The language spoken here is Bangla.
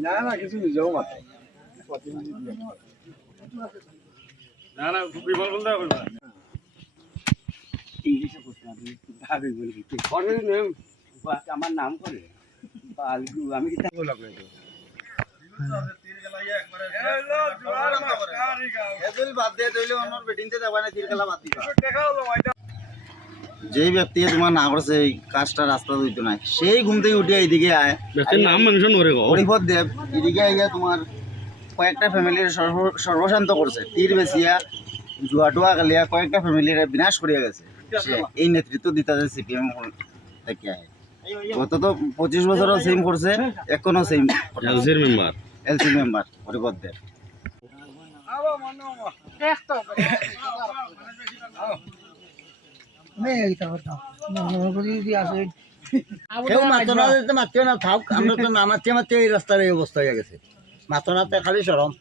না না কিছু নিজেও মাথা না না বিমল বলতে হবে না ইংলিশে প্রশ্ন আপনি ভাবি বলি করে নেম আমার নাম করে পালগু আমি কি তাই বলবো এটা যেই ব্যক্তি তোমার না করছে এই কাজটা রাস্তা হইতো না সেই ঘুম থেকে উঠে এইদিকে আয় নাম মেনশন করে গো হরিপদ দেব এদিকে আইয়া তোমার কয়েকটা ফ্যামিলির সর্বশান্ত করছে তীর বেসিয়া জুয়া টুয়া গালিয়া কয়েকটা ফ্যামিলির বিনাশ করিয়া গেছে সে এই নেতৃত্ব দিতে সিপিএম থেকে আয় গত তো 25 বছরও সেম করছে এখনো সেম এলসি মেম্বার হরিপদ দেব কেউ মাত্র না মাতিও না থাক আমরা তো না মাতিয়ে মাতিয়ে এই রাস্তার এই অবস্থা হয়ে গেছে মাত্র না খালি সরম